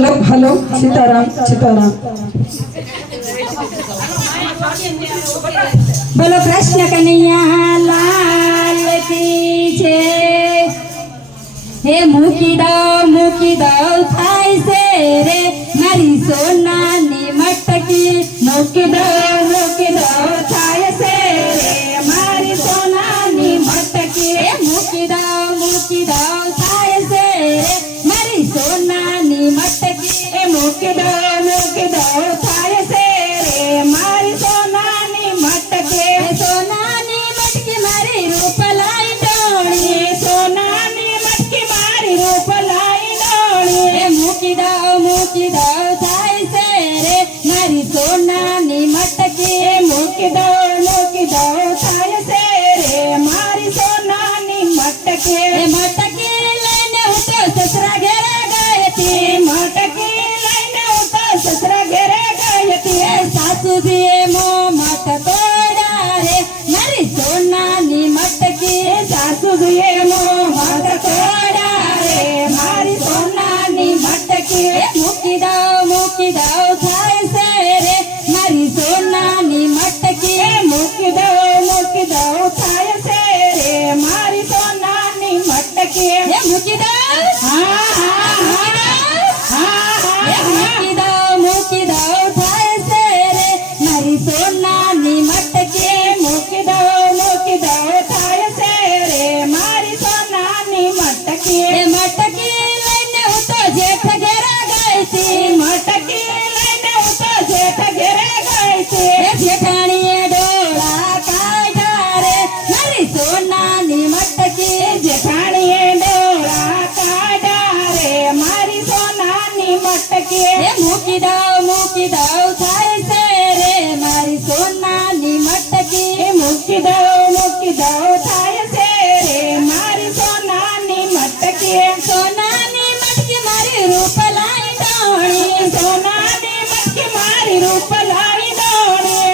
Hello hello Sitaram Sitaram. बोलो कृष्ण कन्हैया लाल की जय। हे मूकी दाव थाय से रे मारी सोनानी मटकी। मूकी दाव थाय से रे मारी सोनानी मटकी। हे मूकी दाव थाय से रे मारी सोनानी मटकी। हे मूकी दाव थाय से रे मारी सोनानी मटकी। सोनानी मटकी मारी रूपलाई डोणी। सोनानी मटकी मारी रूपलाई डोणी। मूकी दाव थाय से रे मारी सोनानी मटकी। मूकी दाव थाय से रे मारी सोनानी मटकी। मटकी लઈને હું તો સસરા ઘરે ગઈ હતી। મટકી લઈને હું તો સસરા ઘરે ગઈ હતી। સાસુજીએ મો મટ તોડા રે મારી સોનાની મટકી। સાસુજીએ મો મટ તોડા રે મારી સોનાની મટકી। મૂકી દાવ થાય છે રે મારી સોનાની મટકી। મૂકી દાવ થાય છે રે મારી સોનાની મટકી। મૂકી દાવ મૂકી દાવ થાય છે રે મારી સોનાની મટકી। મૂકી દાવ થાય છે રે મારી સોનાની મટકી। મટકી લઈને હું તો જેઠ ઘરે ગઈ હતી। મટકી લઈને હું તો જેઠ ઘરે ગઈ હતી। જેઠાણીએ ડોળા કાઢ્યા રે મારી સોનાની મટકી। જેઠાણીએ ડોળા કાઢ્યા રે મારી સોનાની મટકી। મૂકી દાવ થાય છે રે મારી સોનાની મટકી। મૂકી દાવ થાય છે રે મારી સોનાની મટકી। સોનાની મટકી મારી રૂપલાઈ ડોણી। સોનાની મટકી મારી રૂપલાઈ ડોણી।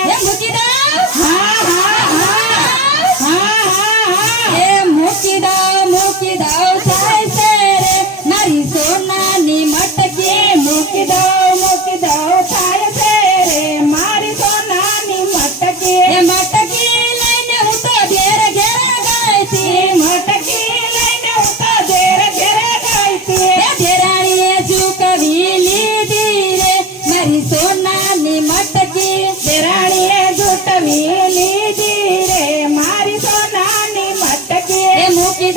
મૂકી દાવ મૂકી દાવ થાય છે રે મારી સોનાની મટકી। મૂકી દાવ થાય છે રે મારી સોનાની મટકી। મટકી લઈને હું તો ઘેર ઘેરે ગઈ હતી। મટકી લઈને હું તો ઘેર ઘેરે ગઈ હતી। ઘેરાણીએ ચૂકવી લીધી રે મારી સોનાની મટકી। ઘેરાણીએ ચૂકવી લીધી રે મારી સોનાની મટકી। મૂકી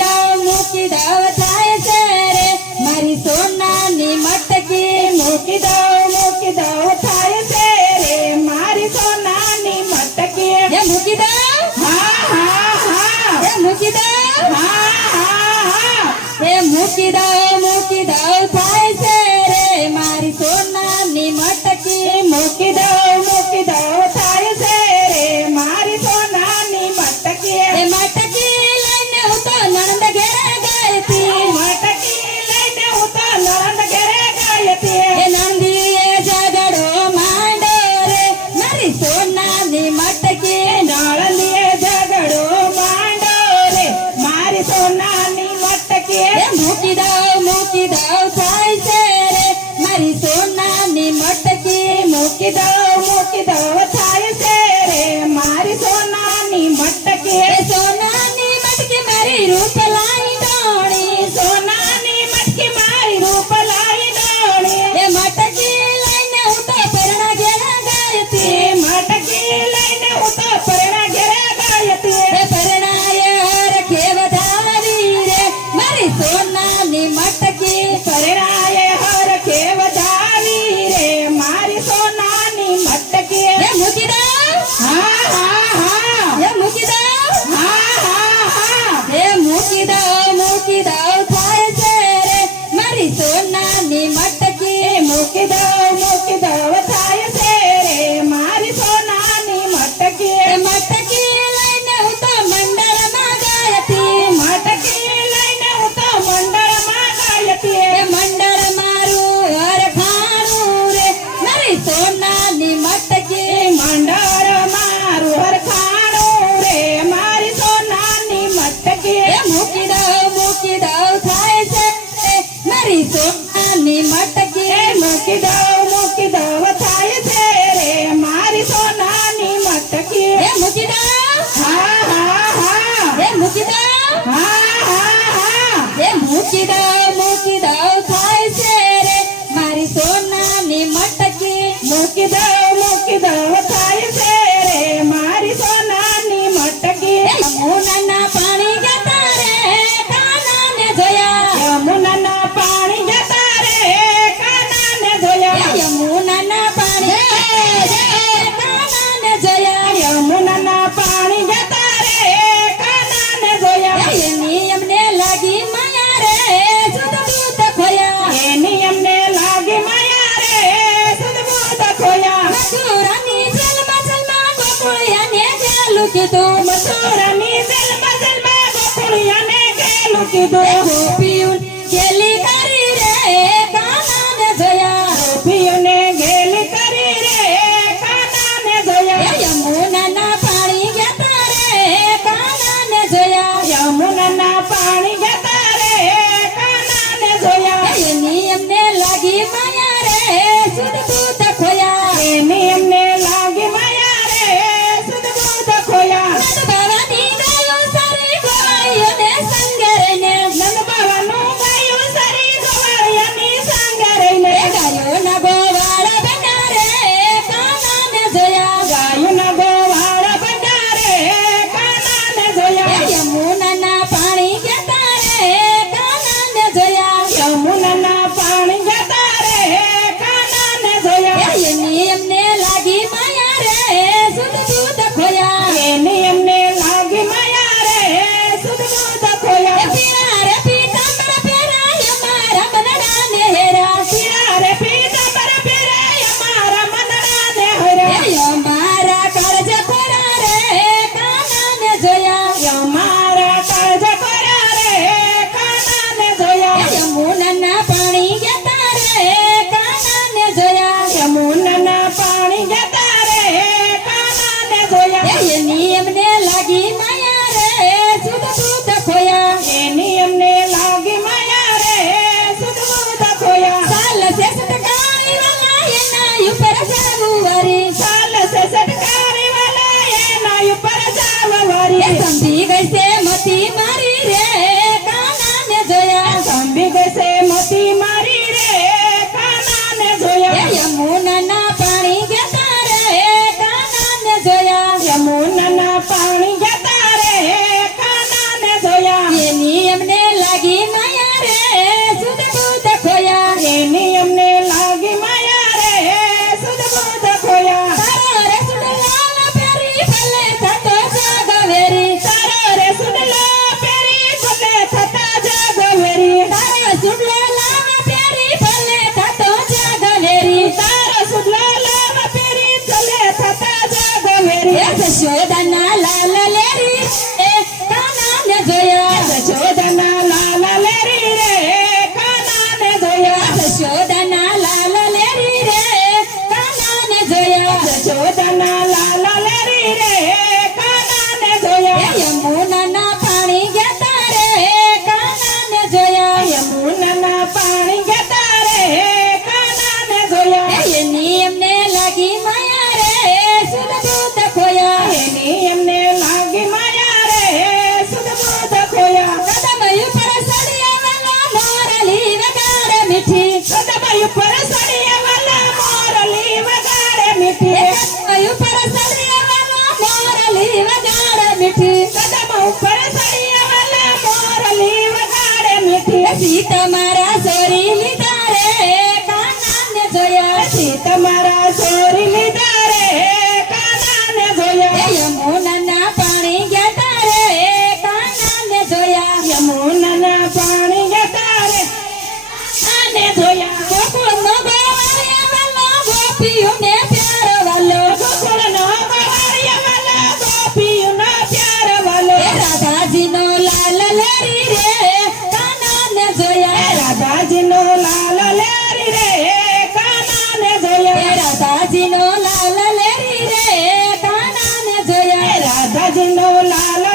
દાવ થાય છે રે મારી સોનાની મટકી। મૂકી દાવ થાય છે રે મારી સોનાની મટકી। મૂકી દાવ મૂકી દાવ થાય છે રે મારી સોનાની મટકી। મૂકી દાવ થાય છે રે મારી સોનાની મટકી। મટકી લઈને હું તો નણંદ ઘરે ગઈ હતી। મટકી લઈને હું તો નણંદ ઘરે ગઈ હતી। નંદીએ ઝઘડો માંડો રે મારી સોનાની મટકી। નળંદીએ ઝઘડો માંડો રે મારી સોનાની મટકી। મૂકી દાવ થાય છે રે મારી સોનાની મટકી। મૂકી દાવ થાય છે રે મારી સોનાની મટકી। સોનાની મટકી મારી રૂપલાઈ ડોણી। સોનાની મટકી મારી રૂપલાઈ ડોણી। મટકી લઈને હું તો પરણા ઘેરે ગઈ હતી। મટકી લઈને હું તો પરણા ઘેરે ગઈ હતી। પરણાએ હરખે વધાવી રે મારી સોનાની મટકી। પરણાએ હરખે વધાવી રે મારી સોનાની મટકી। મૂકી કીધું ગોપીઓને ગેલી કરી રે કાનાને જોયા ગોપીઓને ગેલી કરી રે કાનાને જોયા યમુનાના પાણી ગેતા રે કાનાને જોયા યમુનાના પાણી જતા રે કાનાને જોયા એની એમને લાગી માયા રે સુધ બુધ ખોયા એની એમને લાગી માયા રે સદબુદ્ધ ખોયા ભવાની ગાયો સારી ગોવાળીઓને સંગે રહીને નંદ બાવાનું ગાયું સરી ગોવાળિયાની સંગે રહીને ગાયોના ગોવાળા બના રે કાનાને જોયા ગાયુંના ગોવાળ બંધારે કાનાને જોયા યમુનાના પાણી ગેતા રે કાનાને જોયા યમુનાના પાણી જતા રે કાનાને જોયા એની એમને લાગી માયા રે સુધ બુધ ખોયા એની એમને લાગી માયા રે સદબુદ્ધ ખોયા પીળા રે પીતાંબર પહેરાય મારા મનડાને હેરા પીળા રે પીતાંબર પહેરાય મારા મનડાને હર્યા મારા કાળજ ખોરા રે કાનાને જોયા મારા કાળજ કોરા રે કાનાને જોયા યમુનાના પાણી ગેતા રે કાનાને જોયા યમુનાના પાણી જતા રે કાનાને જોયા એની એમને લાગી માયા રે સુધ બુધ ખોયા એની એમને લાગી માયા રે સદબુદ્ધ ખોયા સાલ સે સટકારી વાલા એના ઉપર સારુવારી સાલ સે સટકારી વાલા એના ઉપર જાવવારી સંભી ગઈ છે મતી મારી રે કાનાને જોયા સંભી ગશે મોતી મારી રે કાનાને જોયા યમુનાના પાણી ગેતા રે કાનાને જોયા યમુનાના પાણી જતા રે કાનાને જોયા એની એમને લાગી માયા રે સુધ બુધ ખોયા એની એમને લાગી માયા રે સદબુદ્ધ ખોયા તારો રે સુડલાલ પેરી ભલે થતો જાગવેરી તારો રે સુડલો પેરી ભલે થતા જાગવેરી તારો સુડલાલ પેરી ભલે થતો જાગવેરી તારો સુડલો લાલ પેરી ચલે થતા જાગવેરી જશોદાના લાલ લેરી એ કાનાને જોયા જશોદાના લાલ લેરી રે કાનાને જોયા જશોદાના લાલ લેરી રે કાનાને જોયા જશોદાના લાલ લેરી રે કાનાને જોયા યમુનાના પાણી ગેતા રે કાનાને જોયા યમુનાના પાણી જતા રે કાનાને જોયા એની એમને લાગી માયા રે સુધ બુધ ખોયા એની એમને લાગી માયા રે સદબુદ્ધ ખોયા કદમ ઉપર સળિયાવાલા મોરલી વગાડે મીઠી સદબાઈ ઉપર સળિયા વાલા મોરલી વગાડે મીઠી કદમ ઉપર સળિયાવાલા મોરલી વગાડે મીઠી કદમ ઉપર સળિયા વાલા મોરલી વગાડે મીઠી સીત મારા સોરી લીધા રે કાનાને જોયા પછી તમારા સોરી લીધા રે કાનાને જોયા યમુનાના પાણી ગેતા રે કાનાને જોયા યમુનાના પાણી જતા રે કાને જોયા ગોકુળનો ગોવાળિયાવાલો ગોપીઓને પ્યાર વાલો ગોકુળનો ગોવાળિયા વાલા ગોપીઓનો પ્યાર વાલો રાધાજીનો લાલ લેરી રે કાનાને જોયા રાધાજીનો લાલ લેરી રે કાનાને જોયા રાધાજીનો લાલ લેરી રે કાનાને જોયા રાધાજીનો લાલ